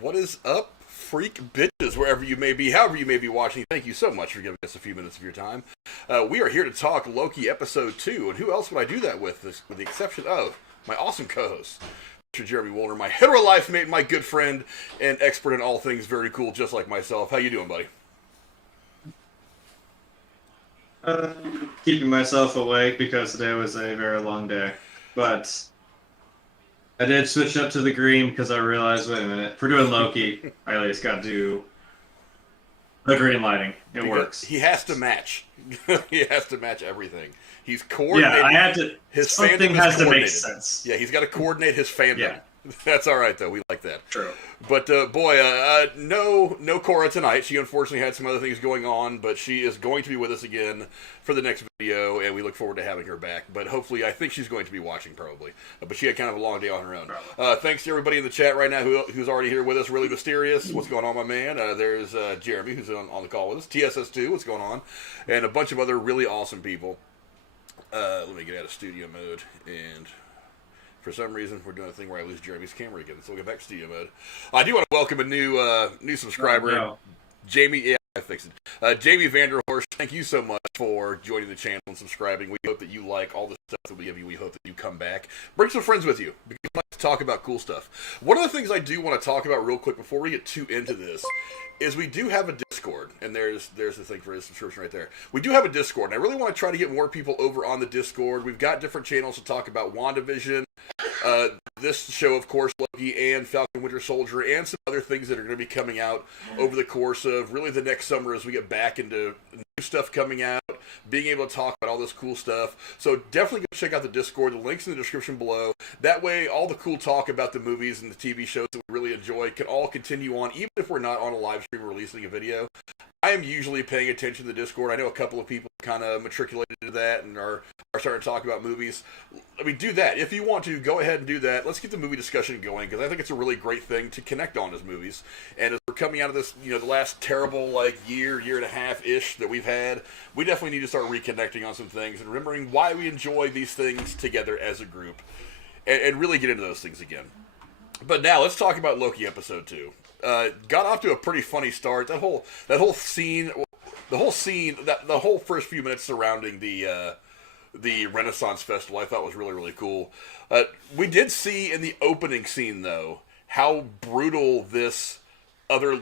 What is up, freak bitches, wherever you may be, however you may be watching? Thank you so much for giving us a few minutes of your time. We are here to talk Loki Episode 2, and who else would I do that with the exception of my awesome co-host, Mr. Jeremy Wolner, my hetero life mate, my good friend, and expert in all things very cool, just like myself. How you doing, buddy? Keeping myself awake because today was a very long day. But I did switch up to the green because I realized, wait a minute, if we're doing Loki, I at least got to do the green lighting. It works. He has to match. He has to match everything. He's coordinated. Yeah, I had to. His something fandom has is to make sense. Yeah, he's got to coordinate his fandom. Yeah. That's all right, though. We like that. True. But, no Cora tonight. She unfortunately had some other things going on, but she is going to be with us again for the next video, and we look forward to having her back. But hopefully, I think she's going to be watching, probably. But she had kind of a long day on her own. Thanks to everybody in the chat right now who's already here with us. Really mysterious. What's going on, my man? There's Jeremy, who's on the call with us. TSS2, what's going on? And a bunch of other really awesome people. Let me get out of studio mode, and for some reason, we're doing a thing where I lose Jeremy's camera again, so we'll get back to studio mode. I do want to welcome a new subscriber, Jamie. Yeah, I fixed it. Jamie Vanderhorst, thank you so much for joining the channel and subscribing. We hope that you like all the stuff that we give you. We hope that you come back. Bring some friends with you, because we like to talk about cool stuff. One of the things I do want to talk about real quick before we get too into this is we do have a Discord, and there's the thing for his subscription right there. We do have a Discord, and I really want to try to get more people over on the Discord. We've got different channels to talk about WandaVision, this show, of course, Loki and Falcon Winter Soldier, and some other things that are going to be coming out over the course of really the next summer as we get back into new stuff coming out, being able to talk about all this cool stuff. So definitely go check out the Discord. The link's in the description below. That way, all the cool talk about the movies and the TV shows that we really enjoy can all continue on, even if we're not on a live stream or releasing a video. I am usually paying attention to the Discord. I know a couple of people kind of matriculated to that and are starting to talk about movies. I mean, do that. If you want to, go ahead and do that. Let's get the movie discussion going, because I think it's a really great thing to connect on as movies. And as we're coming out of this, the last terrible, year and a half-ish that we've had, we definitely need to start reconnecting on some things and remembering why we enjoy these things together as a group and really get into those things again. But now, let's talk about Loki Episode 2. Got off to a pretty funny start. The whole first few minutes surrounding the Renaissance Festival, I thought was really, really cool. We did see in the opening scene, though, how brutal this other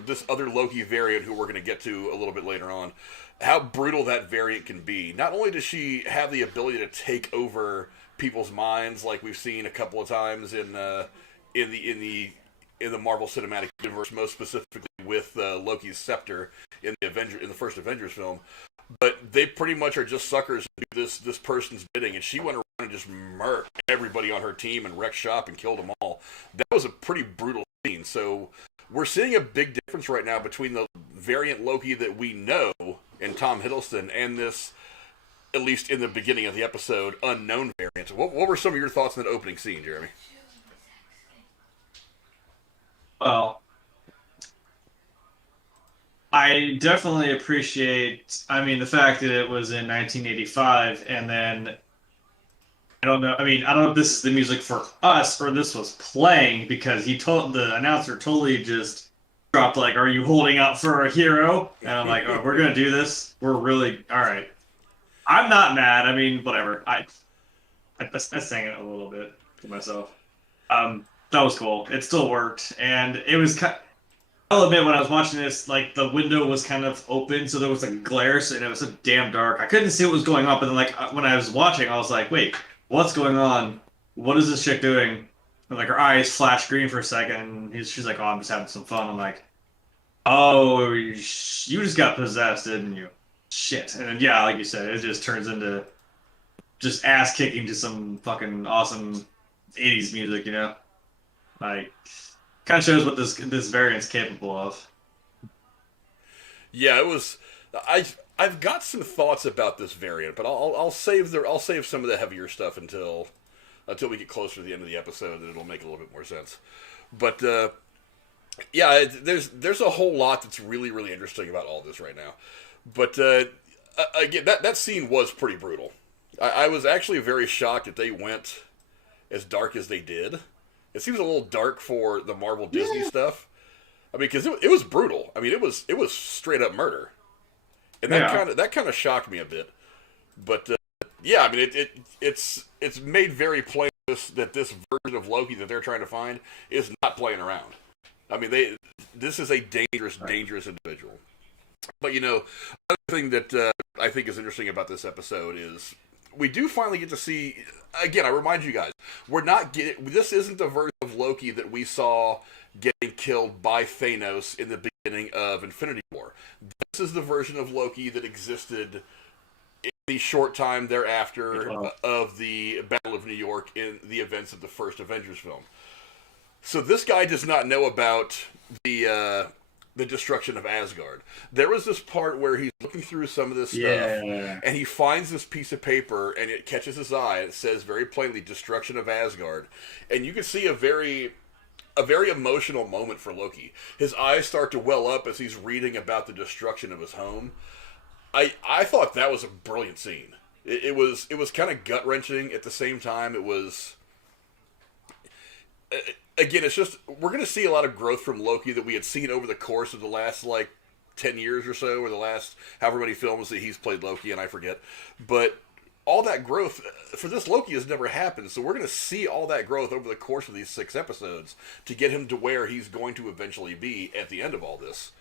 Loki variant, who we're going to get to a little bit later on, how brutal that variant can be. Not only does she have the ability to take over people's minds, like we've seen a couple of times in the Marvel Cinematic Universe, most specifically with Loki's scepter in the first Avengers film, but they pretty much are just suckers who do this person's bidding, and she went around and just murked everybody on her team and wrecked shop and killed them all. That was a pretty brutal scene. So we're seeing a big difference right now between the variant Loki that we know in Tom Hiddleston and this, at least in the beginning of the episode, unknown variant. What were some of your thoughts on that opening scene, Jeremy? Well, I definitely appreciate, the fact that it was in 1985, and then, I don't know if this is the music for us, or this was playing, because the announcer totally just dropped, are you holding out for a hero? And I'm like, oh, we're going to do this? We're really, alright. I'm not mad, whatever. I sang it a little bit to myself. That was cool. It still worked, and it was I'll admit, when I was watching this, the window was kind of open, so there was a glare, and it was so damn dark. I couldn't see what was going on, but then, when I was watching, I was like, wait, what's going on? What is this chick doing? And, her eyes flashed green for a second, and she's like, oh, I'm just having some fun. I'm like, oh, you just got possessed, didn't you? Shit. And then, yeah, like you said, it just turns into just ass-kicking to some fucking awesome 80s music, kind of shows what this variant's capable of. Yeah, it was. I've got some thoughts about this variant, but I'll save some of the heavier stuff until we get closer to the end of the episode, and it'll make a little bit more sense. But yeah, there's a whole lot that's really, really interesting about all this right now. But again, that scene was pretty brutal. I was actually very shocked that they went as dark as they did. It seems a little dark for the Marvel Disney stuff. I mean, because it was brutal. I mean, it was straight up murder, and that kind of shocked me a bit. But yeah, I mean, it's made very plain that this version of Loki that they're trying to find is not playing around. I mean, this is a dangerous, dangerous individual. But another thing that I think is interesting about this episode is we do finally get to see. Again, I remind you guys, this isn't the version of Loki that we saw getting killed by Thanos in the beginning of Infinity War. This is the version of Loki that existed in the short time thereafter of the Battle of New York in the events of the first Avengers film. So this guy does not know about the destruction of Asgard. There was this part where he's looking through some of this stuff, and he finds this piece of paper, and it catches his eye. It says very plainly, "Destruction of Asgard," and you can see a very emotional moment for Loki. His eyes start to well up as he's reading about the destruction of his home. I thought that was a brilliant scene. It was kind of gut wrenching at the same time. It was. Again, it's just, we're going to see a lot of growth from Loki that we had seen over the course of the last, 10 years or so, or the last however many films that he's played Loki, and I forget. But all that growth for this Loki has never happened, so we're going to see all that growth over the course of these 6 episodes to get him to where he's going to eventually be at the end of all this.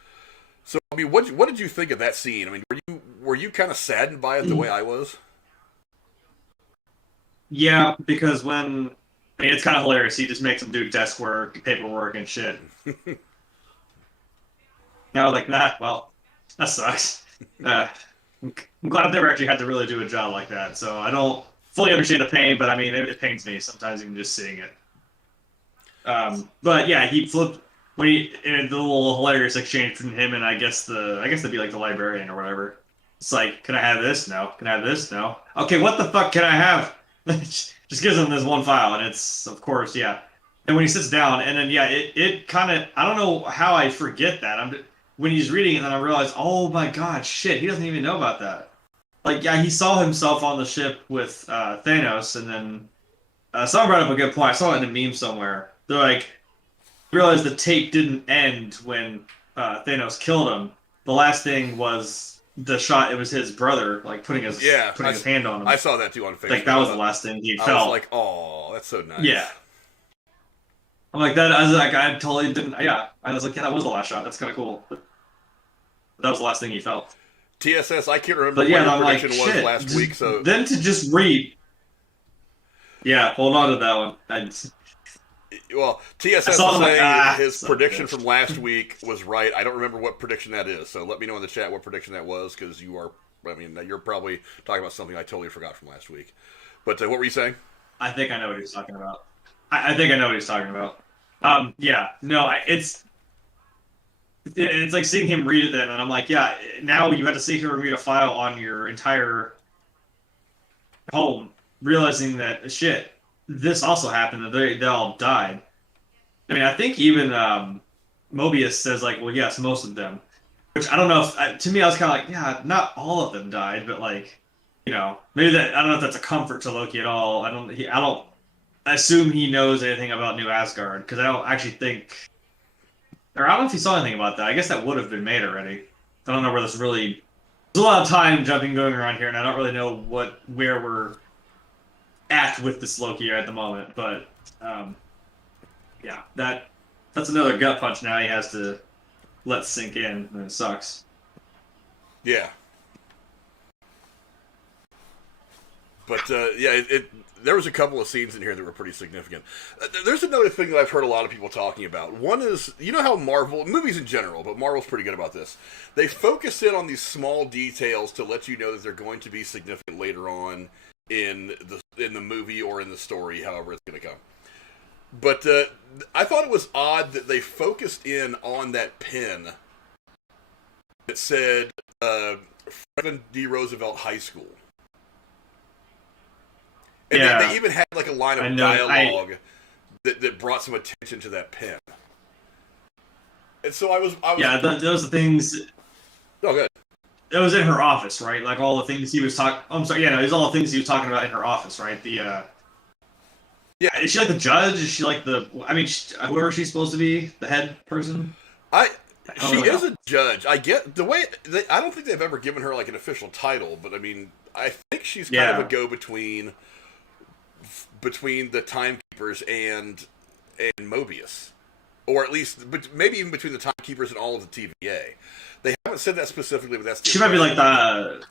So, I mean, what did you think of that scene? I mean, were you kind of saddened by it the way I was? Yeah, because it's kind of hilarious. He just makes him do desk work, paperwork, and shit. I was like, nah, well, that sucks. I'm glad I've never actually had to really do a job like that, so I don't fully understand the pain, but I mean, it pains me sometimes even just seeing it. But yeah, he flipped in the little hilarious exchange between him and I guess they'd be like the librarian or whatever. It's like, can I have this? No. Can I have this? No. Okay, what the fuck can I have? Just gives him this one file, and it's, of course, yeah. And when he sits down, and then, yeah, it kind of, I don't know how I forget that. When he's reading it, then I realize, oh my god, shit, he doesn't even know about that. Like, yeah, he saw himself on the ship with Thanos, and then someone brought up a good point. I saw it in a meme somewhere. They're like, realized the tape didn't end when Thanos killed him. The last thing was the shot. It was his brother, like putting his hand on him. I saw that too on Facebook. Like that was the last thing he felt. I was like, oh, that's so nice. Yeah. I'm like that. I was like, I totally didn't. Yeah, I was like, yeah, that was the last shot. That's kind of cool. That was the last thing he felt. TSS, I can't remember what your prediction was last week. So then to just read. Yeah, hold on to that one. Well, TSS is saying his prediction from last week was right. I don't remember what prediction that is, so let me know in the chat what prediction that was, because you're probably talking about something I totally forgot from last week. But what were you saying? I think I know what he's talking about. I think I know what he's talking about. Yeah, no, it's like seeing him read it then, and I'm like, yeah, now you had to sit here and read a file on your entire home, realizing that, shit, this also happened, that they all died. I mean, I think even Mobius says, like, well, yes, most of them. Which I don't know if, to me, I was kind of like, yeah, not all of them died, but like, maybe that, I don't know if that's a comfort to Loki at all. I don't assume he knows anything about New Asgard, because I don't actually think, or I don't know if he saw anything about that. I guess that would have been made already. I don't know where this really, there's a lot of time jumping going around here, and I don't really know where we're at with this Loki at the moment, but yeah, that's another gut punch now he has to let sink in, and it sucks. Yeah. But yeah, there was a couple of scenes in here that were pretty significant. There's another thing that I've heard a lot of people talking about. One is, how Marvel, movies in general, but Marvel's pretty good about this. They focus in on these small details to let you know that they're going to be significant later on in the movie or in the story, however it's going to come. But I thought it was odd that they focused in on that pin that said Franklin D. Roosevelt High School. And they even had like a line of dialogue that brought some attention to that pin. And so I was yeah, those are things. Oh, good. It was in her office, right? Like all the things he was talking. I'm sorry, yeah, no, it was all the things he was talking about in her office, right? Yeah. Is she like the judge? Is she like whoever she's supposed to be, the head person? I She is a judge. I get the way. I don't think they've ever given her like an official title, but I mean, I think she's kind of a go-between between the Timekeepers and Mobius, or at least, but maybe even between the Timekeepers and all of the TVA. They haven't said that specifically, but that's the she might be like the.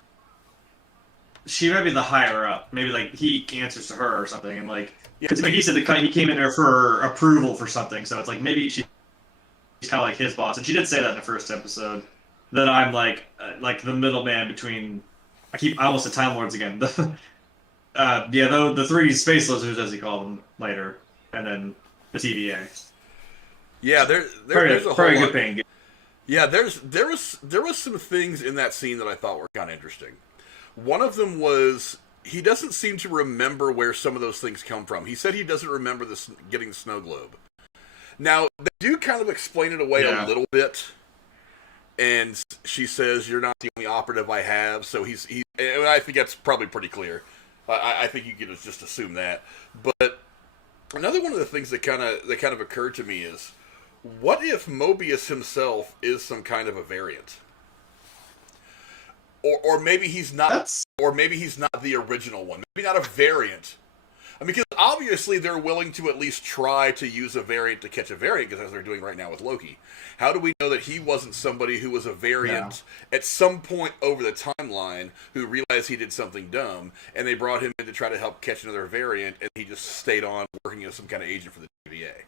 She might be the higher up. Maybe like he answers to her or something, and like because he said he came in there for approval for something, so it's like maybe she's kind of like his boss, and she did say that in the first episode that I'm like the middleman between. I almost said Time Lords again. The 3D space lizards as he called them later, and then the TVA. Yeah, there's a very whole good pain. Yeah, there was some things in that scene that I thought were kind of interesting. One of them was he doesn't seem to remember where some of those things come from. He said he doesn't remember getting the snow globe. Now, they do kind of explain it away a little bit. And she says, "You're not the only operative I have." So and I think that's probably pretty clear. I think you can just assume that. But another one of the things that kind of occurred to me is, what if Mobius himself is some kind of a variant? Or maybe he's not. Or maybe he's not the original one. Maybe not a variant. I mean, because obviously they're willing to at least try to use a variant to catch a variant, because as they're doing right now with Loki. How do we know that he wasn't somebody who was a variant at some point over the timeline who realized he did something dumb, and they brought him in to try to help catch another variant, and he just stayed on working as some kind of agent for the TVA?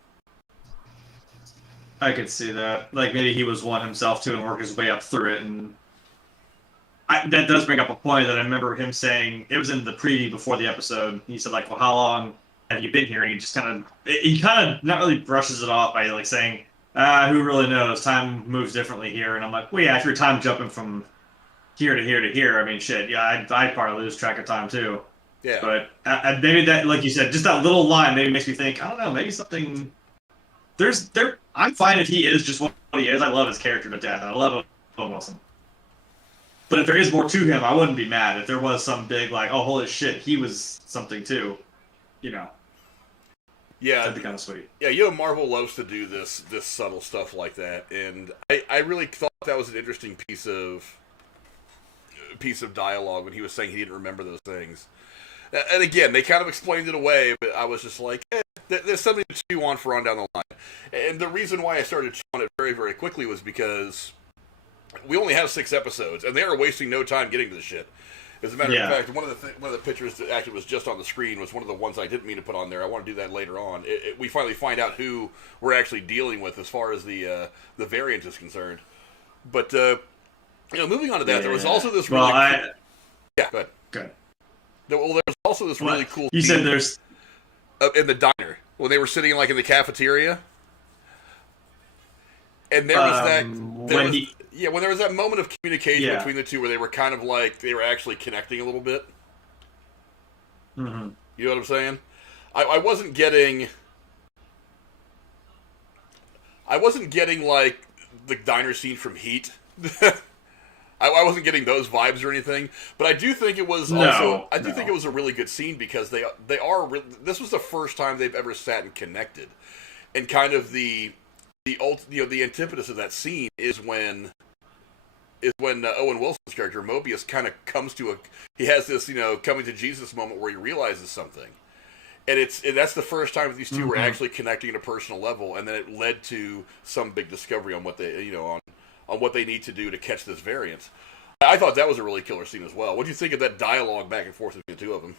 I could see that. Like maybe he was one himself too, and worked his way up through it, and. That does bring up a point that I remember him saying. It was in the preview before the episode. He said, like, well, how long have you been here? And he just kind of not really brushes it off by, like, saying, who really knows? Time moves differently here. And I'm like, well, yeah, if you're time jumping from here to here to here, I mean, shit, yeah, I'd probably lose track of time, too. Yeah. But maybe that, like you said, just that little line maybe makes me think, I don't know, maybe something... I'm fine if he is just what he is. I love his character to death. I love Owen Wilson. But if there is more to him, I wouldn't be mad. If there was some big, like, oh, holy shit, he was something too, you know. Yeah. That'd be kind of sweet. Yeah, Marvel loves to do this subtle stuff like that, and I really thought that was an interesting piece of dialogue when he was saying he didn't remember those things. And again, they kind of explained it away, but I was just like, there's something to chew on for on down the line. And the reason why I started chewing on it very, very quickly was because we only have 6 episodes, and they are wasting no time getting to this shit. As a matter of fact, one of the pictures that actually was just on the screen was one of the ones I didn't mean to put on there. I want to do that later on. We finally find out who we're actually dealing with as far as the variant is concerned. But moving on to that, there was also this really go ahead. Good. Well, there was also this really cool. You said there's in the diner when they were sitting in the cafeteria. And there was when there was that moment of communication between the two where they were kind of like they were actually connecting a little bit. Mm-hmm. You know what I'm saying? I wasn't getting like the diner scene from Heat. I wasn't getting those vibes or anything, but I do think it was think it was a really good scene because they are this was the first time they've ever sat and connected, and kind of the antithesis of that scene is when Owen Wilson's character Mobius kind of comes to he has this coming to Jesus moment where he realizes something, and that's the first time these two were actually connecting at a personal level, and then it led to some big discovery on what they on what they need to do to catch this variant. I thought that was a really killer scene as well. What do you think of that dialogue back and forth between the two of them?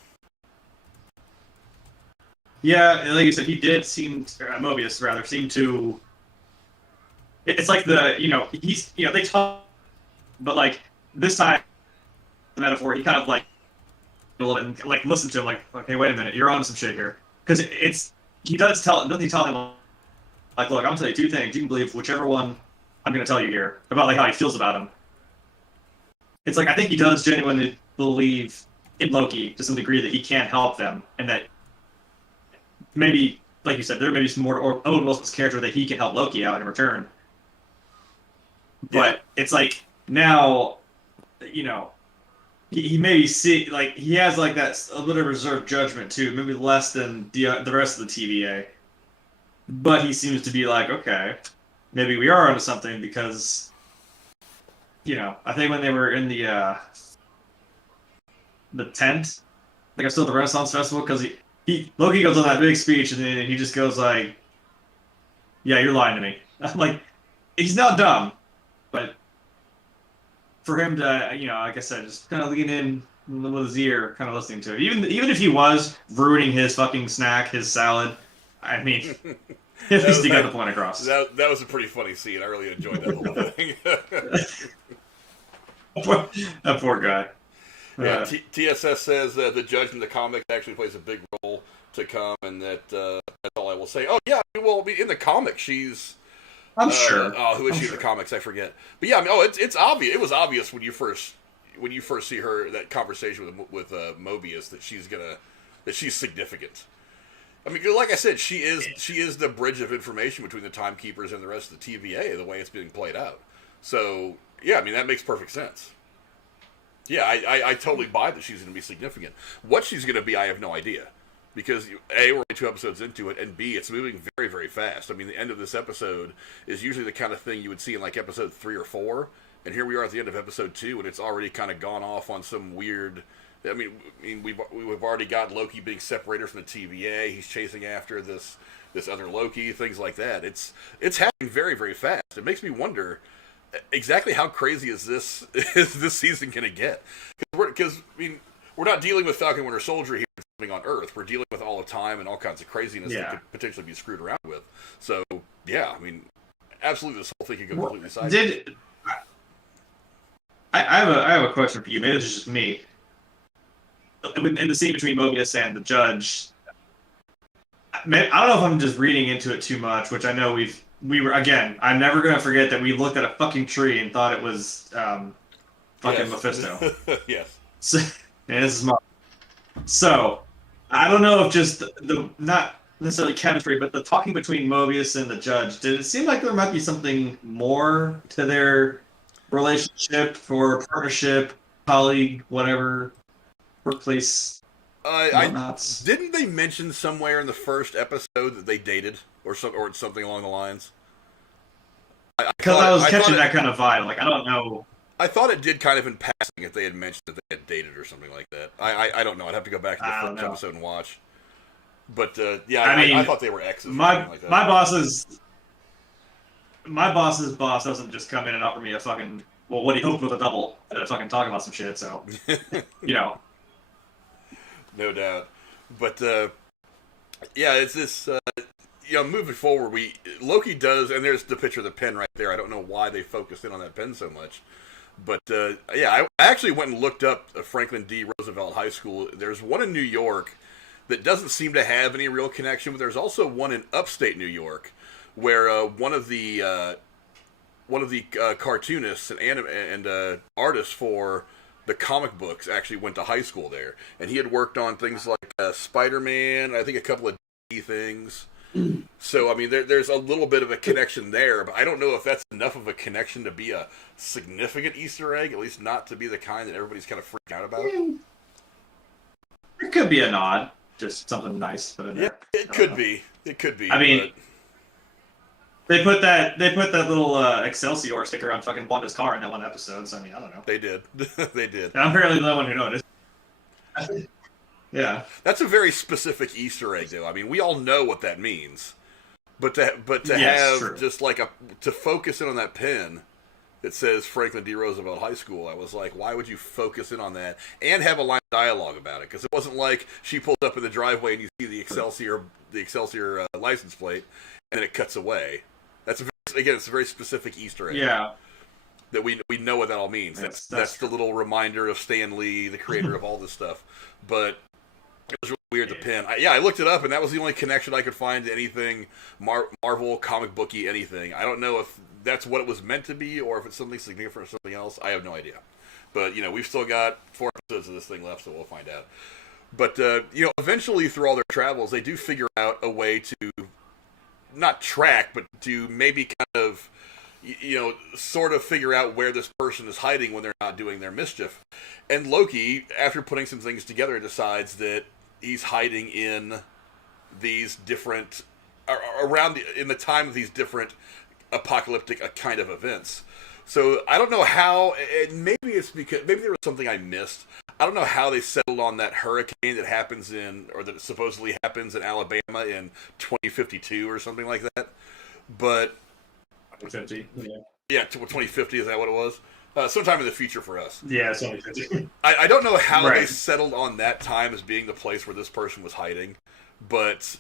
Yeah, like you said, Mobius rather seemed to. It's like they talk, but like this time, the metaphor, he kind of like a little bit and like listen to him, like, okay, wait a minute, you're on some shit here, because doesn't he tell him like, look, I'm gonna tell you 2 things. You can believe whichever one I'm gonna tell you here about like how he feels about him. It's like I think he does genuinely believe in Loki to some degree that he can help them, and that maybe, like you said, there may be some more or Owen Wilson's character that he can help Loki out in return. But it's like now, he maybe he has like that a bit of reserved judgment too, maybe less than the rest of the TVA. But he seems to be like, okay, maybe we are onto something because, I think when they were in the tent, like I'm still at the Renaissance Festival, because Loki goes on that big speech and then he just goes like, "Yeah, you're lying to me." I'm like, he's not dumb, but for him to, like I said, just kind of lean in with his ear, kind of listening to it. Even if he was ruining his fucking snack, his salad, I mean, at least he got the point across. That was a pretty funny scene. I really enjoyed that whole thing. That poor guy. Yeah, TSS says the judge in the comics actually plays a big role to come, and that's all I will say. Oh yeah, well, in the comics she's. I'm sure. Oh, who is she in the comics? I forget. But yeah, I mean, it's obvious. It was obvious when you first see her, that conversation with Mobius, that she's significant. I mean, like I said, she is the bridge of information between the Timekeepers and the rest of the TVA, the way it's being played out. So yeah, I mean, that makes perfect sense. Yeah, I totally buy that she's going to be significant. What she's going to be, I have no idea. Because A, we're only 2 episodes into it, and B, it's moving very, very fast. I mean, the end of this episode is usually the kind of thing you would see in like episode 3 or 4, and here we are at the end of episode 2, and it's already kind of gone off on some weird. I mean, we've already got Loki being separated from the TVA. He's chasing after this other Loki, things like that. It's happening very, very fast. It makes me wonder exactly how crazy is this season going to get? Because I mean, we're not dealing with Falcon Winter Soldier here on Earth. We're dealing with all of time and all kinds of craziness that could potentially be screwed around with. So yeah, I mean, absolutely, this whole thing could go completely sideways. I have a question for you. Maybe it's just me. In the scene between Mobius and the judge, I don't know if I'm just reading into it too much, which I know we were, again, I'm never going to forget that we looked at a fucking tree and thought it was fucking Mephisto. Yes. So, and this is my... So, I don't know if just the not necessarily chemistry, but the talking between Mobius and the judge, did it seem like there might be something more to their relationship or partnership, colleague, whatever, workplace? Didn't they mention somewhere in the first episode that they dated or something along the lines? Because I was catching that kind of vibe. Like, I don't know. I thought it did kind of in passing if they had mentioned that they had dated or something like that. I don't know. I'd have to go back to the first episode and watch. But yeah, I thought they were exes. My like that. my boss's boss doesn't just come in and offer me a fucking what he hoped with a double and fucking talking about some shit. So no doubt. But yeah, it's this. Moving forward, Loki does, and there's the picture of the pen right there. I don't know why they focused in on that pen so much. But, I actually went and looked up Franklin D. Roosevelt High School. There's one in New York that doesn't seem to have any real connection, but there's also one in upstate New York where one of the cartoonists and artists for the comic books actually went to high school there. And he had worked on things like Spider-Man, I think a couple of D things. So, I mean, there's a little bit of a connection there, but I don't know if that's enough of a connection to be a significant Easter egg, at least not to be the kind that everybody's kind of freaking out about. It could be a nod, just something nice. But yeah, it could be. It could be. I mean, they put that little Excelsior sticker on fucking Wanda's car in that one episode. So I mean, I don't know. They did. They did. And I'm apparently the only one who noticed. Yeah, that's a very specific Easter egg, though. I mean, we all know what that means, but to have true. Just like to focus in on that pen that says Franklin D. Roosevelt High School, I was like, why would you focus in on that and have a line of dialogue about it? Because it wasn't like she pulled up in the driveway and you see the Excelsior license plate, and then it cuts away. It's a very specific Easter egg. Yeah. That we know what that all means. That's the little reminder of Stan Lee, the creator of all this stuff. But it was really weird, the pen. I looked it up, and that was the only connection I could find to anything Marvel, comic booky, anything. I don't know if that's what it was meant to be, or if it's something significant or something else. I have no idea. But, we've still got 4 episodes of this thing left, so we'll find out. But, eventually, through all their travels, they do figure out a way to not track, but to maybe kind of, sort of figure out where this person is hiding when they're not doing their mischief. And Loki, after putting some things together, decides that he's hiding in these different in the time of these different apocalyptic kind of events. So I don't know how, and maybe it's because maybe there was something I missed. I don't know how they settled on that hurricane that happens that supposedly happens in Alabama in 2052 or something like that. But 2050, yeah, 2050, is that what it was? Sometime in the future for us. Yeah, it's only 50. I don't know how Right. they settled on that time as being the place where this person was hiding, but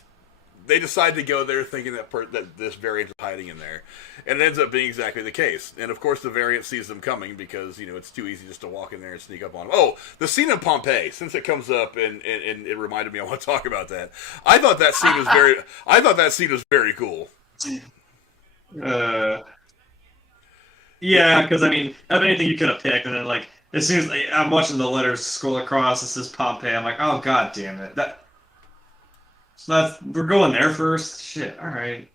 they decided to go there thinking that this variant is hiding in there, and it ends up being exactly the case. And of course, the variant sees them coming because it's too easy just to walk in there and sneak up on them. Oh, the scene in Pompeii, since it comes up and it reminded me, I want to talk about that. I thought that scene was very cool. Yeah, because I mean, of anything you could have picked, and then like as soon as I'm watching the letters scroll across, it says Pompeii. I'm like, oh god damn it! We're going there first. Shit. All right.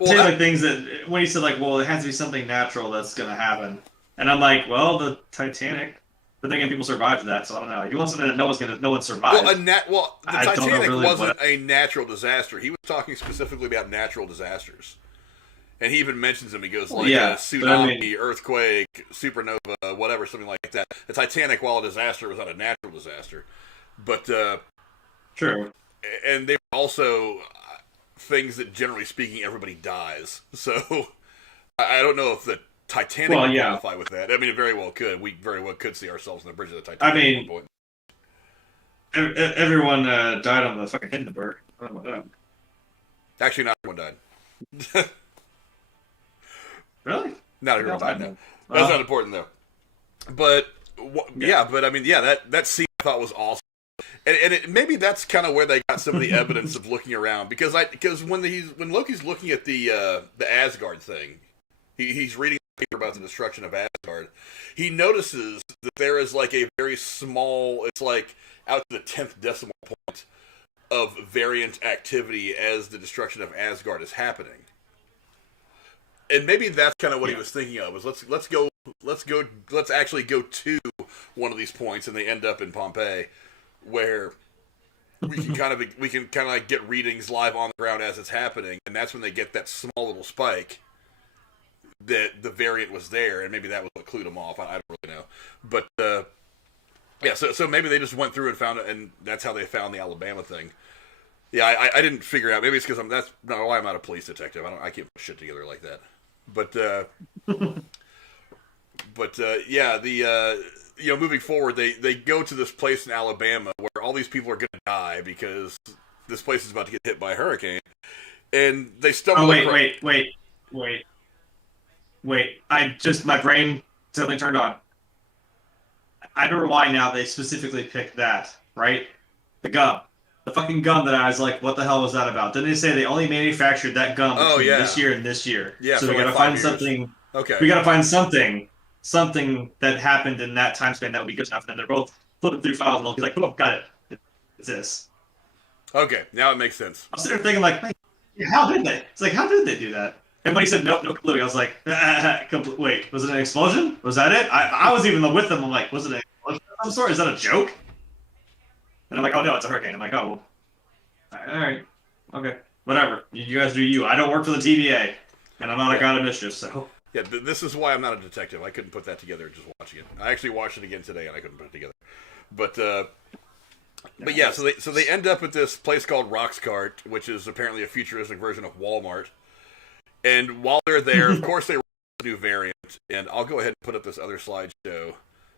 Well, like things that when he said like, well, it has to be something natural that's gonna happen, and I'm like, well, the Titanic. But then again, people survived that, so I don't know. He wants something that no one survived. Well, the Titanic wasn't a natural disaster. He was talking specifically about natural disasters. And he even mentions them. He goes, tsunami, earthquake, supernova, whatever, something like that. The Titanic, while a disaster, was not a natural disaster. But, true. And they were also things that, generally speaking, everybody dies. So, I don't know if the Titanic would qualify with that. I mean, it very well could. We very well could see ourselves on the bridge of the Titanic at one point. Everyone died on the fucking Hindenburg. I don't know about that. Actually, not everyone died. Really? Not everyone died, no. That's not important, though. But, that scene I thought was awesome. And maybe that's kind of where they got some of the evidence of looking around. Because when Loki's looking at the Asgard thing, he's reading a paper about the destruction of Asgard, he notices that there is like a very small, it's like out to the 10th decimal point of variant activity as the destruction of Asgard is happening. And maybe that's kind of what he was thinking of. Was let's actually go to one of these points, and they end up in Pompeii, where we can kind of like get readings live on the ground as it's happening, and that's when they get that small little spike that the variant was there, and maybe that was what clued them off. I don't really know, but so maybe they just went through and found it, and that's how they found the Alabama thing. Yeah, I didn't figure out. Maybe it's because that's not why I'm not a police detective. I can't put shit together like that. But moving forward, they go to this place in Alabama where all these people are going to die because this place is about to get hit by a hurricane, and they stumble. Oh wait! My brain suddenly turned on. I don't know why now they specifically picked that. Right, the gum. The fucking gum that I was like, what the hell was that about? Didn't they say they only manufactured that gum between this year and this year? Yeah, so we gotta find something. Okay. We gotta find something that happened in that time span that would be good enough. And they're both flipping through files and Loki's like, oh, got it. It's this. Okay, now it makes sense. I was sitting there thinking like, how did they? It's like, how did they do that? And when he said no clue, I was like, wait, was it an explosion? Was that it? I was even with them. I'm like, was it an explosion of some sort? Is that a joke? And I'm like, oh no, it's a hurricane. I'm like, oh, well, all right, okay, whatever. You guys do you. I don't work for the TVA, and I'm not a god of mischief, so. Yeah, this is why I'm not a detective. I couldn't put that together just watching it. I actually watched it again today, and I couldn't put it together. But yeah, so they end up at this place called Roxcart, which is apparently a futuristic version of Walmart. And while they're there, of course, they run a new variant. And I'll go ahead and put up this other slideshow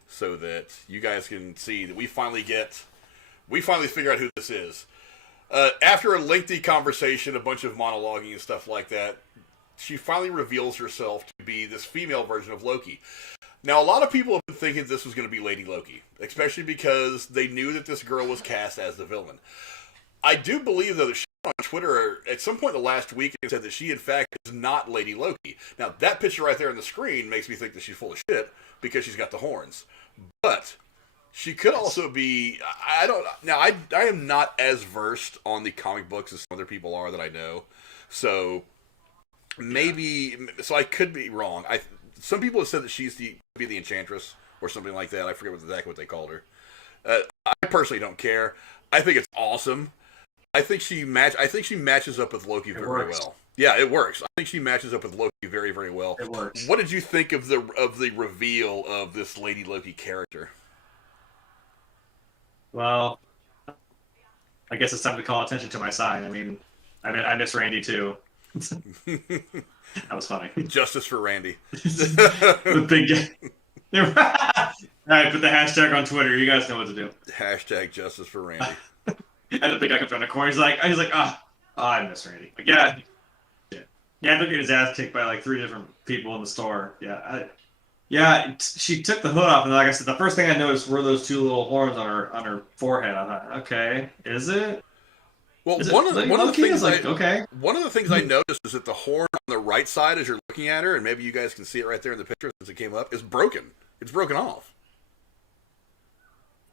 so that you guys can see that we finally figure out who this is. After a lengthy conversation, a bunch of monologuing and stuff like that, she finally reveals herself to be this female version of Loki. Now, a lot of people have been thinking this was going to be Lady Loki, especially because they knew that this girl was cast as the villain. I do believe, though, that she on Twitter at some point in the last week said that she, in fact, is not Lady Loki. Now, that picture right there on the screen makes me think that she's full of shit because she's got the horns. But she could also be. I am not as versed on the comic books as some other people are that I know. So I could be wrong. Some people have said that she's the Enchantress or something like that. I forget exactly what they called her. I personally don't care. I think it's awesome. I think she matches up with Loki very well. Yeah, it works. I think she matches up with Loki very, very well. It works. What did you think of the reveal of this Lady Loki character? Well, I guess it's time to call attention to my sign. I mean, I miss Randy too. That was funny. Justice for Randy. The big. All right, put the hashtag on Twitter. You guys know what to do. Hashtag Justice for Randy. And the big guy comes around the corner. He's like, I miss Randy. Like, yeah, yeah. Look at his ass kicked by like 3 different people in the store. Yeah. She took the hood off, and like I said, the first thing I noticed were those 2 little horns on her forehead. I thought, okay, is it? Well, Is one it of like, the things okay. one of the things I noticed is that the horn on the right side, as you're looking at her, and maybe you guys can see it right there in the picture since it came up, is broken. It's broken off.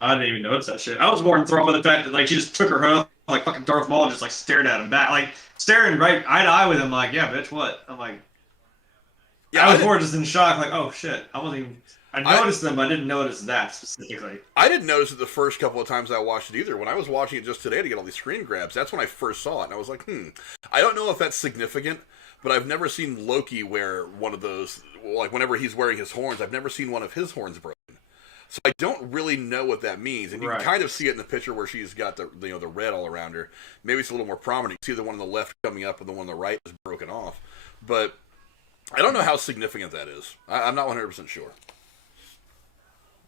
I didn't even notice that shit. I was more enthralled by the fact that like she just took her hood off, like fucking Darth Maul, and just like stared at him back, like staring right eye to eye with him, like, yeah, bitch, what? I'm like, yeah, I was more just in shock, like, oh shit, I wasn't even. I noticed them, but I didn't notice that specifically. I didn't notice it the first couple of times I watched it either. When I was watching it just today to get all these screen grabs, that's when I first saw it, and I was like, I don't know if that's significant, but I've never seen Loki wear one of those, like whenever he's wearing his horns, I've never seen one of his horns broken. So I don't really know what that means, and you can kind of see it in the picture where she's got the the red all around her. Maybe it's a little more prominent. You see the one on the left coming up, and the one on the right is broken off. But I don't know how significant that is. I'm not 100% sure.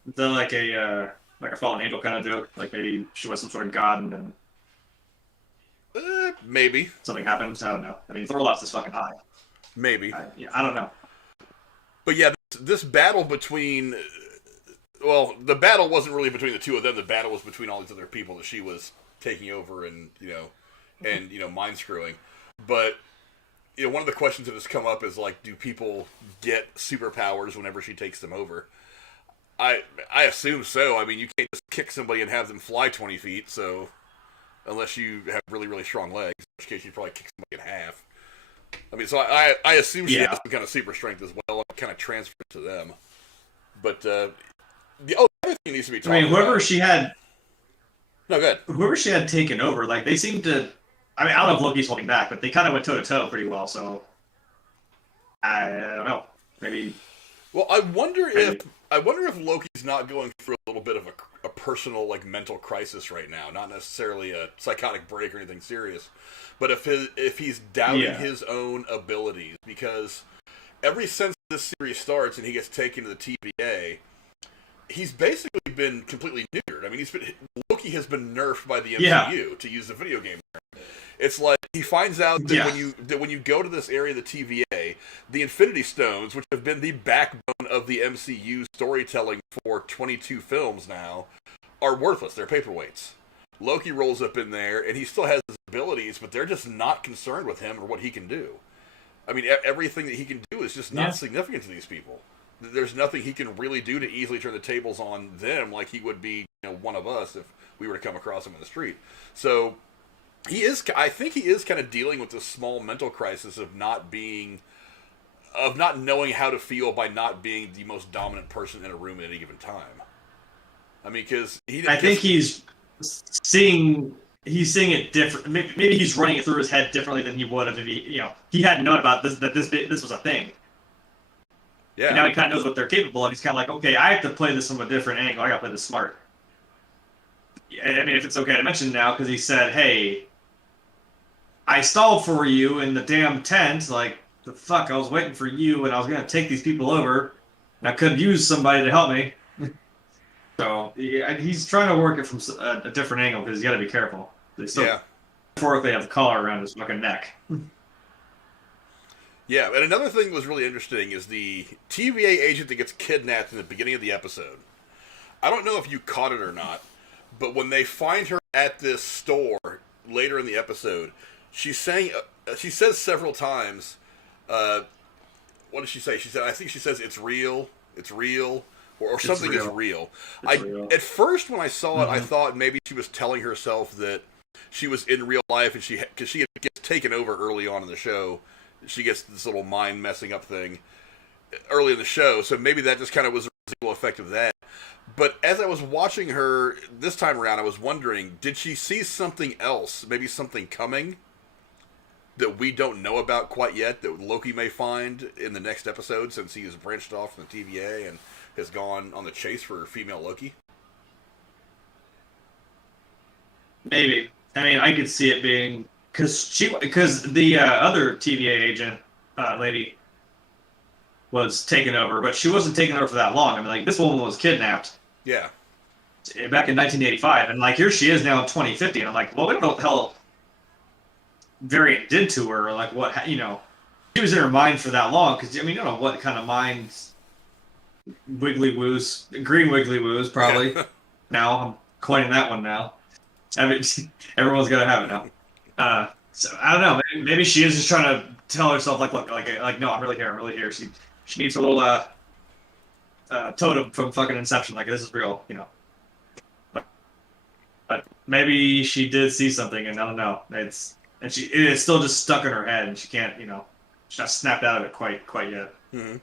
Is that like a fallen angel kind of joke? Like maybe she was some sort of god, and then Maybe something happens. I don't know. I mean, Thor lost his fucking eye. Maybe. I don't know. But yeah, this battle between. Well, the battle wasn't really between the 2 of them. The battle was between all these other people that she was taking over and mind screwing. But one of the questions that has come up is like, do people get superpowers whenever she takes them over? I assume so. I mean, you can't just kick somebody and have them fly 20 feet. So unless you have really, really strong legs, in which case you'd probably kick somebody in half. I mean, so I assume she has some kind of super strength as well, and kind of transfer to them. But the other thing needs to be talked about. Whoever she had. No, go ahead. Whoever she had taken over, like they seemed to. I mean, I don't know if Loki's holding back, but they kind of went toe to toe pretty well. So I don't know. Maybe. Well, I wonder if Loki's not going through a little bit of a personal mental crisis right now. Not necessarily a psychotic break or anything serious, but if he's doubting his own abilities, because ever since this series starts and he gets taken to the TVA. He's basically been completely neutered. I mean, Loki has been nerfed by the MCU, to use the video game term. It's like he finds out that when you go to this area of the TVA, the Infinity Stones, which have been the backbone of the MCU storytelling for 22 films now, are worthless. They're paperweights. Loki rolls up in there, and he still has his abilities, but they're just not concerned with him or what he can do. I mean, everything that he can do is just not significant to these people. There's nothing he can really do to easily turn the tables on them like he would be one of us if we were to come across him in the street. So I think he is kind of dealing with this small mental crisis of not knowing how to feel by not being the most dominant person in a room at any given time. I mean, because I think he's seeing it different. Maybe he's running it through his head differently than he would have if he hadn't known about this, that this was a thing. Yeah. And now he kind of knows what they're capable of. He's kind of like, okay, I have to play this from a different angle. I got to play this smart. I mean, if it's okay to mention now, because he said, hey, I stalled for you in the damn tent. Like, the fuck, I was waiting for you, and I was going to take these people over, and I could use somebody to help me. So, he's trying to work it from a different angle, because he's got to be careful. They still, they have the collar around his fucking neck. Yeah, and another thing that was really interesting is the TVA agent that gets kidnapped in the beginning of the episode. I don't know if you caught it or not, but when they find her at this store later in the episode, she says several times, what did she say? I think she says, it's real, or something is real. At first, when I saw it, I thought maybe she was telling herself that she was in real life, and because she gets taken over early on in the show. She gets this little mind messing up thing early in the show, so maybe that just kind of was a residual effect of that. But as I was watching her this time around, I was wondering, did she see something else? Maybe something coming? that we don't know about quite yet that Loki may find in the next episode, since he has branched off from the TVA and has gone on the chase for female Loki? Maybe. I mean, I could see it being because the other TVA agent lady was taken over, but she wasn't taken over for that long. I mean, like, this woman was kidnapped. Yeah. Back in 1985, and like here she is now in 2050, and I'm like, well, we don't know what the hell Variant did to her, or like what, you know, she was in her mind for that long, because I mean, you don't know what kind of minds Wiggly Woos, green Wiggly Woos, probably. Now I'm coining that one now. I mean, everyone's gonna have it now. So I don't know. Maybe she is just trying to tell herself, like, look, like, no, I'm really here. I'm really here. She needs a little totem from fucking Inception. Like, this is real, you know. But maybe she did see something, and I don't know. It's still just stuck in her head, and she can't, you know, she's not snapped out of it quite yet. Mm-hmm.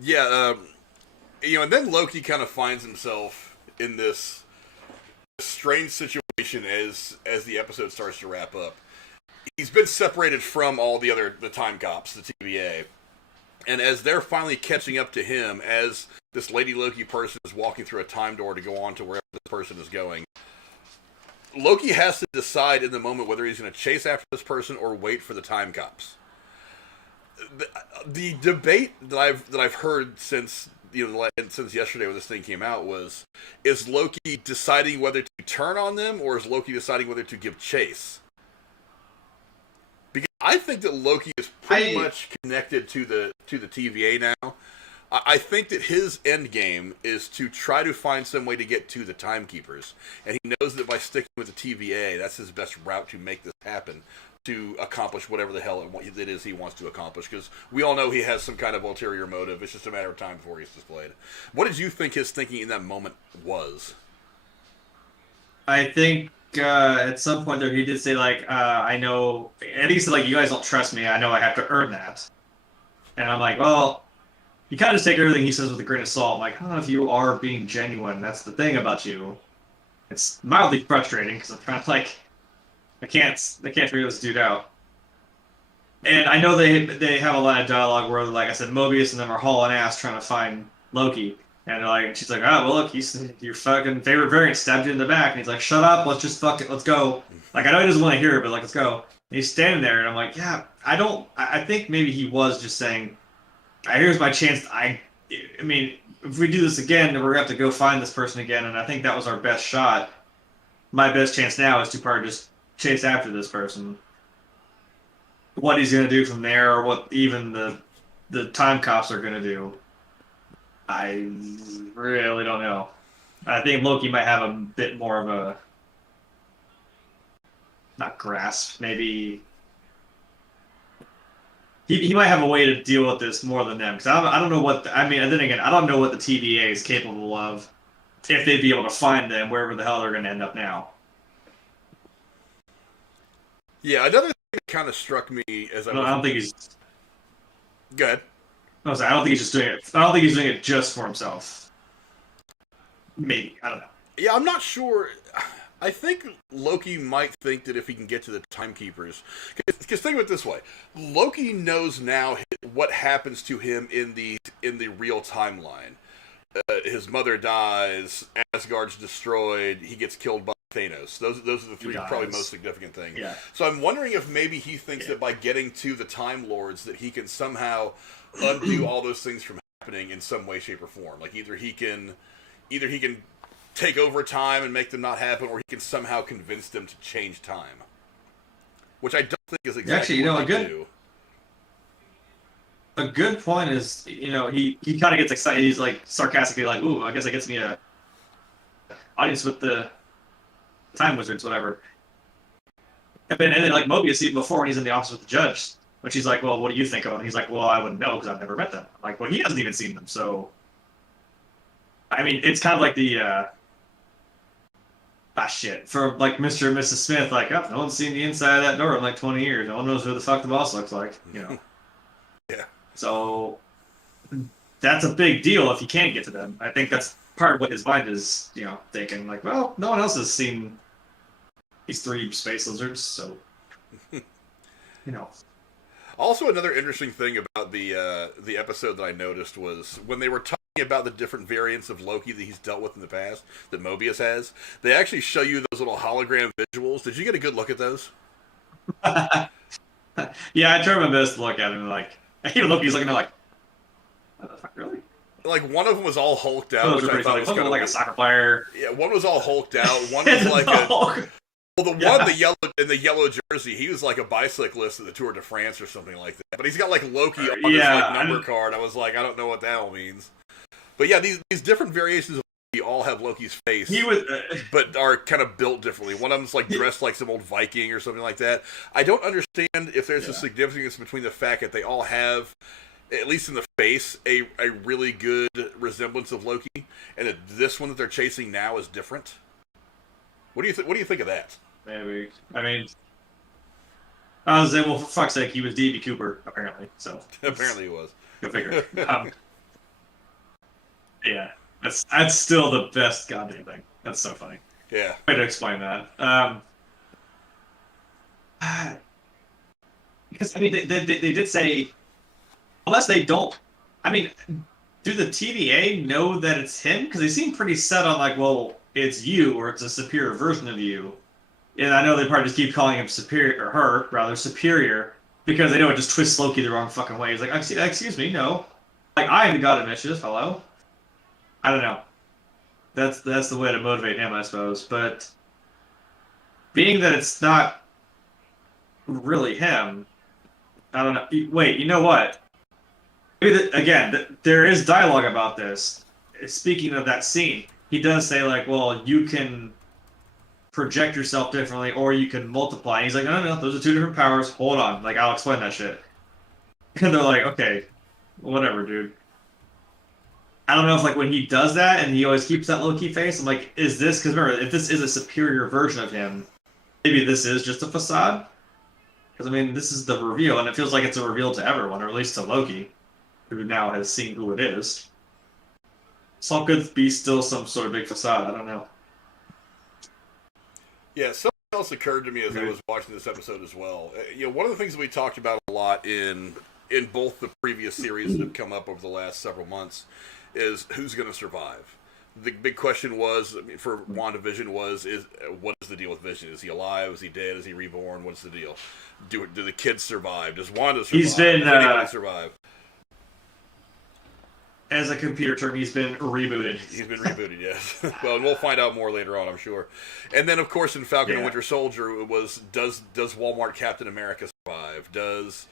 Yeah, you know, and then Loki kind of finds himself in this strange situation as the episode starts to wrap up. He's been separated from all the time cops, the TVA, and as they're finally catching up to him, as this Lady Loki person is walking through a time door to go on to wherever this person is going, Loki has to decide in the moment whether he's going to chase after this person or wait for the time cops. The debate that I've heard since yesterday when this thing came out was, is Loki deciding whether to turn on them, or is Loki deciding whether to give chase? Because I think that Loki is pretty much connected to the TVA now. I think that his end game is to try to find some way to get to the Timekeepers, and he knows that by sticking with the TVA, that's his best route to make this happen, to accomplish whatever the hell it is he wants to accomplish, because we all know he has some kind of ulterior motive. It's just a matter of time before he's displayed. What did you think his thinking in that moment was? I think at some point there he did say, like, I know, and he said, like, you guys don't trust me, I know I have to earn that. And I'm like, well, you kind of just take everything he says with a grain of salt. I'm like, I don't know if you are being genuine. That's the thing about you. It's mildly frustrating, because I'm trying to, like, they can't figure this dude out. And I know they have a line of dialogue where, like I said, Mobius and them are hauling ass trying to find Loki. And they're like, she's like, oh, well, look, your fucking favorite variant stabbed you in the back. And he's like, shut up, let's just let's go. Like, I know he doesn't want to hear it, but, like, let's go. And he's standing there, and I'm like, yeah, I think maybe he was just saying, here's my chance. I mean, if we do this again, then we're going to have to go find this person again. And I think that was our best shot. My best chance now is to probably just chase after this person. What he's going to do from there, or what even the time cops are going to do, I really don't know. I think Loki might have a bit more of a, not grasp, maybe he might have a way to deal with this more than them, because I don't know what I mean. And then again, I don't know what the TVA is capable of, if they'd be able to find them wherever the hell they're going to end up now. Yeah, another thing that kind of struck me as I don't think he's. Go ahead. I don't think he's just doing it. I don't think he's doing it just for himself. Maybe, I don't know. Yeah, I'm not sure. I think Loki might think that if he can get to the Timekeepers, because think of it this way: Loki knows now what happens to him in the real timeline. His mother dies, Asgard's destroyed, he gets killed by Thanos. Those are the three probably most significant things. Yeah. So I'm wondering if maybe he thinks that by getting to the Time Lords that he can somehow undo all those things from happening in some way, shape, or form. Like either he can take over time and make them not happen, or he can somehow convince them to change time. Which I don't think is exactly what they do. A good point is, he kind of gets excited. He's like sarcastically like, "Ooh, I guess it gets me a audience with the Time Wizards, whatever." And then like Mobius, even before when he's in the office with the judge, when she's like, "Well, what do you think of them?" He's like, "Well, I wouldn't know because I've never met them." I'm like, well, he hasn't even seen them, so I mean, it's kind of like the shit for like Mr. and Mrs. Smith. Like, oh, no one's seen the inside of that door in like 20 years. No one knows who the fuck the boss looks like, Yeah. So that's a big deal if you can't get to them. I think that's part of what his mind is, thinking. Like, well, no one else has seen these three space lizards, so You know. Also, another interesting thing about the episode that I noticed was when they were talking about the different variants of Loki that he's dealt with in the past, that Mobius has, they actually show you those little hologram visuals. Did you get a good look at those? Yeah, I tried my best to look at him like, even Loki's looking at like, what the fuck, really? Like, one of them was all hulked out, Those which are I pretty thought funny. was Those kind look of like a soccer player. Yeah, one was all hulked out. One was like a well, the Yeah. one in the yellow jersey, he was like a bicyclist at the Tour de France or something like that. But he's got like Loki on his like number card. I was like, I don't know what that all means. But yeah, these different variations of Loki all have Loki's face. He was, but are kind of built differently. One of them's like dressed like some old Viking or something like that. I don't understand if there's a significance between the fact that they all have, at least in the face, a really good resemblance of Loki, and that this one that they're chasing now is different. What do you think of that? maybe. I mean, I was saying, well, for fuck's sake, he was D.B. Cooper, apparently. So Apparently he was. Go figure. Yeah, that's still the best goddamn thing. That's so funny. Yeah. Way to explain that. Because I mean, they did say, unless they don't. I mean, do the TVA know that it's him? Because they seem pretty set on like, well, it's you, or it's a superior version of you. And I know they probably just keep calling him superior, or her rather superior, because they know it just twists Loki the wrong fucking way. He's like, excuse me, no, like I am the god of mischief. Hello. I don't know. That's the way to motivate him, I suppose. But being that it's not really him, I don't know. Wait, you know what? Again, there is dialogue about this. Speaking of that scene, he does say like, "Well, you can project yourself differently, or you can multiply." And he's like, "No, those are two different powers. Hold on, like I'll explain that shit." And they're like, "Okay, whatever, dude." I don't know if like when he does that and he always keeps that low-key face, I'm like, is this, because remember, if this is a superior version of him, maybe this is just a facade? Because I mean, this is the reveal, and it feels like it's a reveal to everyone, or at least to Loki, who now has seen who it is. So it could be still some sort of big facade, I don't know. Yeah, something else occurred to me as I was watching this episode as well. One of the things that we talked about a lot in both the previous series that have come up over the last several months is who's going to survive. The big question was, for WandaVision was, what is the deal with Vision? Is he alive? Is he dead? Is he reborn? What's the deal? Do the kids survive? Does Wanda survive? He's been, Does anybody survive? As a computer term, he's been rebooted. He's been rebooted, yes. Well, and we'll find out more later on, I'm sure. And then, of course, in Falcon and Winter Soldier, it was, does Walmart Captain America survive? Does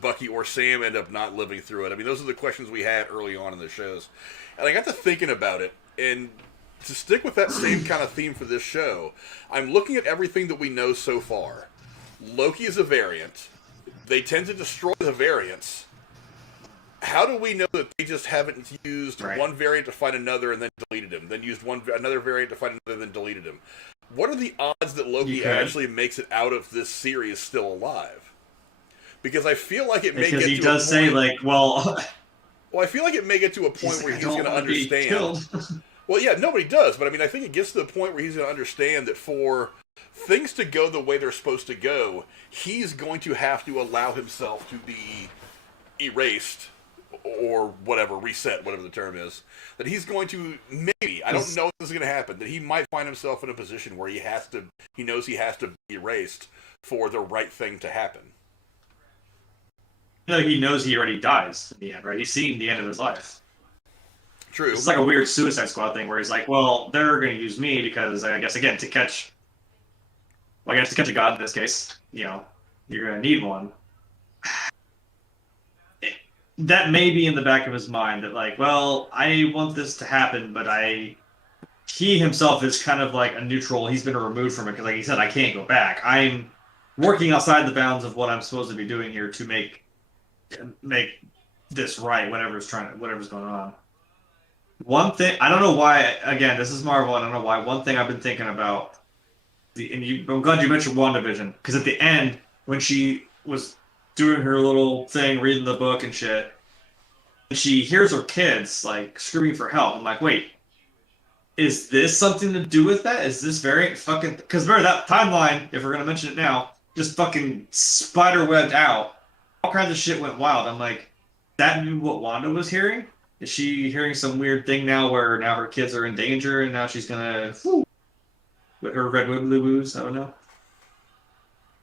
Bucky or Sam end up not living through it? I mean, those are the questions we had early on in the shows. And I got to thinking about it, and to stick with that same kind of theme for this show, I'm looking at everything that we know so far. Loki is a variant. They tend to destroy the variants. How do we know that they just haven't used one variant to find another and then deleted him, then used another variant to find another and then deleted him? What are the odds that Loki actually makes it out of this series still alive? Because I feel like it may get to a point... Because he does say, like, well... Well, I feel like it may get to a point where he's going to understand... Well, yeah, nobody does, but I mean, I think it gets to the point where he's going to understand that for things to go the way they're supposed to go, he's going to have to allow himself to be erased, or whatever, reset, whatever the term is. That he's going to, maybe, I don't know if this is going to happen, that he might find himself in a position where he knows he has to be erased for the right thing to happen. You know, he knows he already dies in the end, right? He's seen the end of his life. True. It's like a weird Suicide Squad thing where he's like, well, they're going to use me because, I guess, again, to catch a god in this case, you're going to need one. That may be in the back of his mind that, like, well, I want this to happen, but he himself is kind of like a neutral. He's been removed from it because, like he said, I can't go back. I'm working outside the bounds of what I'm supposed to be doing here to make this right, whatever's going on. One thing, I don't know why, again, this is Marvel, I don't know why, one thing I've been thinking about, I'm glad you mentioned WandaVision, because at the end, when she was doing her little thing, reading the book and shit, and she hears her kids, like, screaming for help, I'm like, wait, is this something to do with that? Is this variant fucking? Because remember that timeline, if we're gonna mention it now, just fucking spider webbed out. All kinds of shit went wild. I'm like, that knew what Wanda was hearing. Is she hearing some weird thing now where now her kids are in danger and now she's gonna with her red wibbly woos? I don't know.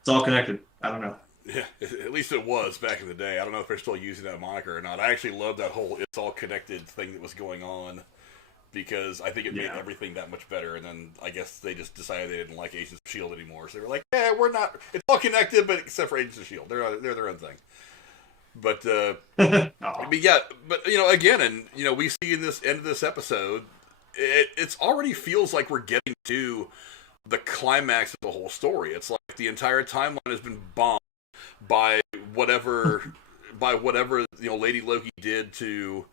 It's all connected. I don't know. Yeah, at least it was back in the day. I don't know if they're still using that moniker or not. I actually love that whole "it's all connected" thing that was going on because I think it made everything that much better. And then I guess they just decided they didn't like Agents of Shield anymore, so they were like, "Yeah, we're not. It's all connected, but except for Agents of Shield, they're their own thing." But I mean, yeah, but again, and we see in this end of this episode, it's already feels like we're getting to the climax of the whole story. It's like the entire timeline has been bombed by whatever Lady Loki did to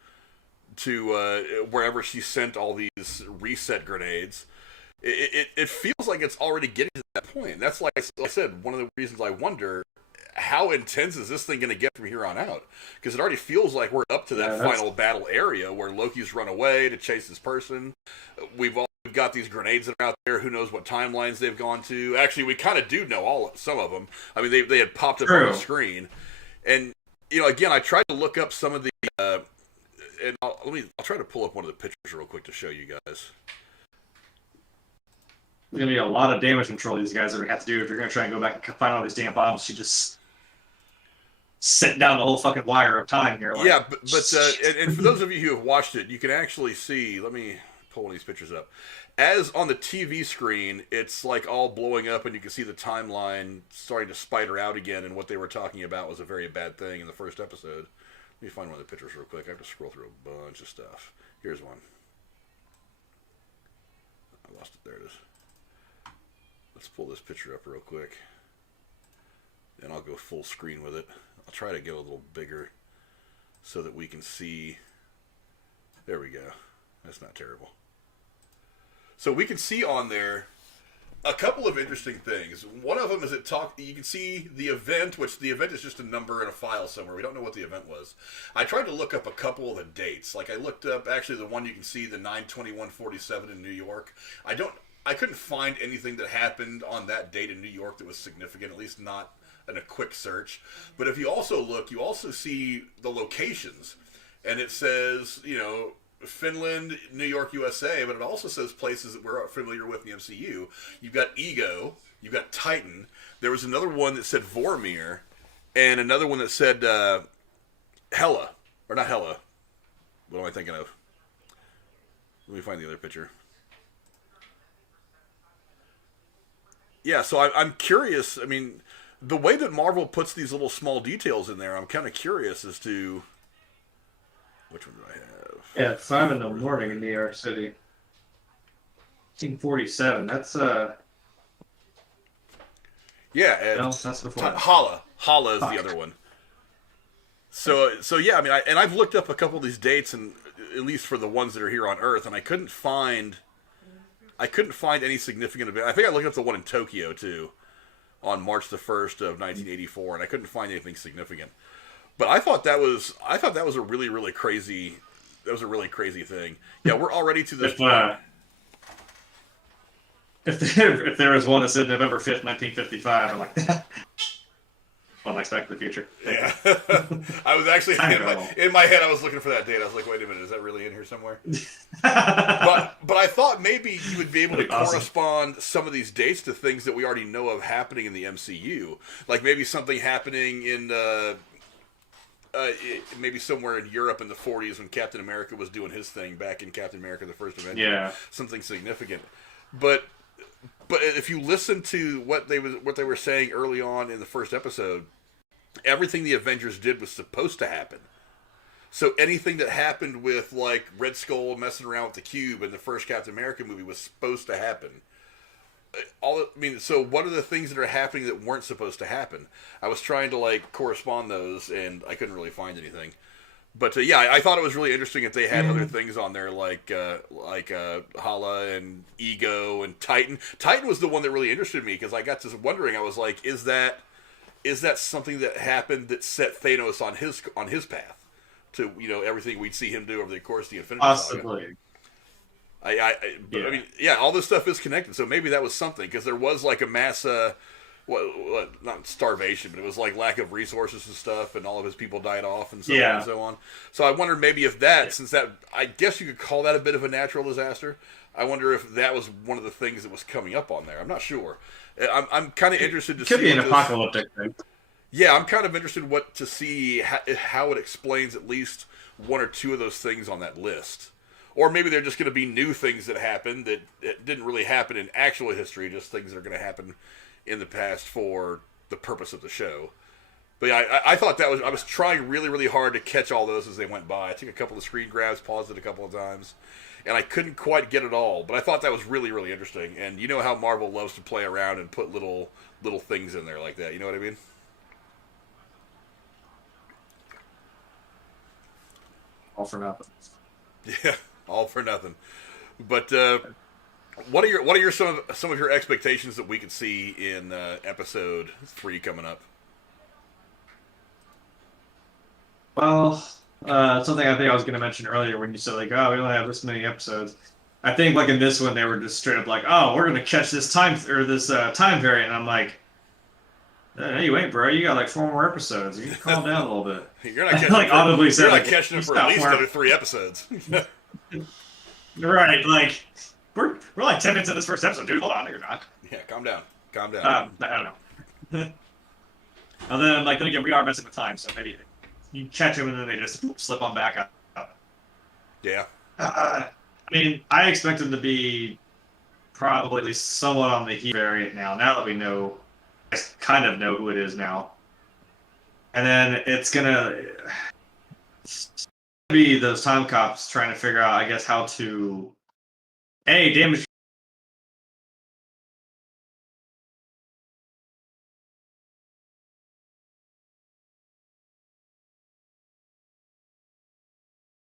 wherever she sent all these reset grenades. It feels like it's already getting to that point. That's like I said, one of the reasons I wonder how intense is this thing going to get from here on out? Because it already feels like we're up to that final battle area where Loki's run away to chase this person. We've got these grenades that are out there. Who knows what timelines they've gone to? Actually, we kind of do know some of them. I mean, they had popped up on the screen, and again, I tried to look up some of the, and I'll try to pull up one of the pictures real quick to show you guys. There's gonna be a lot of damage control these guys are gonna have to do if you're gonna try and go back and find all these damn bombs. She just set down the whole fucking wire of time here. Like, yeah, but and for those of you who have watched it, you can actually see. Let me pull one of these pictures up. As on the TV screen, it's like all blowing up, and you can see the timeline starting to spider out again. And what they were talking about was a very bad thing in the first episode. Let me find one of the pictures real quick. I have to scroll through a bunch of stuff. Here's one. I lost it. There it is. Let's pull this picture up real quick. And I'll go full screen with it. I'll try to get a little bigger so that we can see. There we go. That's not terrible. So we can see on there a couple of interesting things. One of them is you can see the event, which the event is just a number in a file somewhere. We don't know what the event was. I tried to look up a couple of the dates. Like I looked up actually the one you can see, the 9/21/47 in New York. I couldn't find anything that happened on that date in New York that was significant, at least not in a quick search. But if you also look, you also see the locations. And it says, Finland, New York, USA, but it also says places that we're familiar with in the MCU. You've got Ego, you've got Titan. There was another one that said Vormir, and another one that said Hela. Or not Hela. What am I thinking of? Let me find the other picture. Yeah, so I'm curious. I mean, the way that Marvel puts these little small details in there, I'm kind of curious as to which one do I have. Yeah, it's 5 in the morning in New York City. 1947. That's yeah, and no, that's before. Hala is the other one. So yeah, I mean, I've looked up a couple of these dates, and at least for the ones that are here on Earth, and I couldn't find any significant event. I think I looked up the one in Tokyo too, on March the 1st of 1984, and I couldn't find anything significant. But I thought that was a really, really crazy. That was a really crazy thing. Yeah, we're already to this point. If there was one that said November 5th, 1955, I'm like, well, next Back to the Future. Yeah. I was actually, in my head, I was looking for that date. I was like, wait a minute, is that really in here somewhere? but I thought maybe you would be able to correspond some of these dates to things that we already know of happening in the MCU. Like maybe something happening in, maybe somewhere in Europe in the 40s when Captain America was doing his thing back in Captain America: The First Avenger. Yeah. Something significant. But if you listen to what they were saying early on in the first episode, everything the Avengers did was supposed to happen. So anything that happened with like Red Skull messing around with the cube in the first Captain America movie was supposed to happen. So what are the things that are happening that weren't supposed to happen? I was trying to correspond those, and I couldn't really find anything. But yeah, I thought it was really interesting that they had other things on there like Hala and Ego and Titan. Titan was the one that really interested me because I got to wondering. I was like, is that something that happened that set Thanos on his path to everything we'd see him do over the course of the Infinity Saga? Possibly. But I mean, yeah, all this stuff is connected, so maybe that was something, because there was like a mass, not starvation, but it was like lack of resources and stuff, and all of his people died off, and so on and so on. So I wonder maybe if that, since that, I guess you could call that a bit of a natural disaster. I wonder if that was one of the things that was coming up on there. I'm not sure. I'm kind of interested to see. Could be an apocalyptic thing. Yeah, I'm kind of interested to see how it explains at least one or two of those things on that list. Or maybe they're just going to be new things that happened that didn't really happen in actual history, just things that are going to happen in the past for the purpose of the show. But yeah, I thought that was... I was trying really, really hard to catch all those as they went by. I took a couple of screen grabs, paused it a couple of times, and I couldn't quite get it all. But I thought that was really, really interesting. And you know how Marvel loves to play around and put little things in there like that. You know what I mean? All for nothing. Yeah, all for nothing. But what are your some of your expectations that we could see in episode 3 coming up? Well, something I think I was going to mention earlier when you said like, oh, we only have this many episodes. I think like in this one they were just straight up like, oh, we're going to catch this time time variant. And I'm like, no, you ain't, bro. You got like 4 more episodes. You can calm down a little bit. You're not catching like audibly said, you're not catching it for at least another 3 episodes. Right, like we're like 10 minutes in this first episode, dude. Hold on, you're not. Yeah, calm down. I don't know. And then like then again, we are messing with time, so maybe you catch them and then they just slip on back up. Yeah. I mean, I expect them to be probably at least somewhat on the heat variant now. Now that we know. Kind of know who it is now, and then it's gonna be those time cops trying to figure out, I guess, how to damage.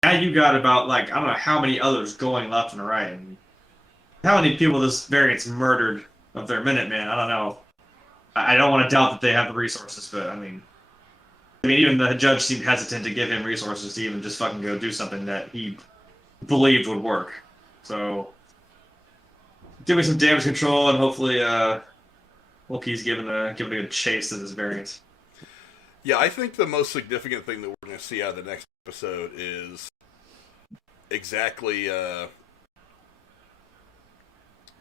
Now you got about like I don't know how many others going left and right, and how many people this variant's murdered of their Minutemen. I don't know. I don't want to doubt that they have the resources, but I mean, even the judge seemed hesitant to give him resources to even just fucking go do something that he believed would work. So, give me some damage control, and hopefully, Loki's given a good chase to this variant. Yeah, I think the most significant thing that we're going to see out of the next episode is exactly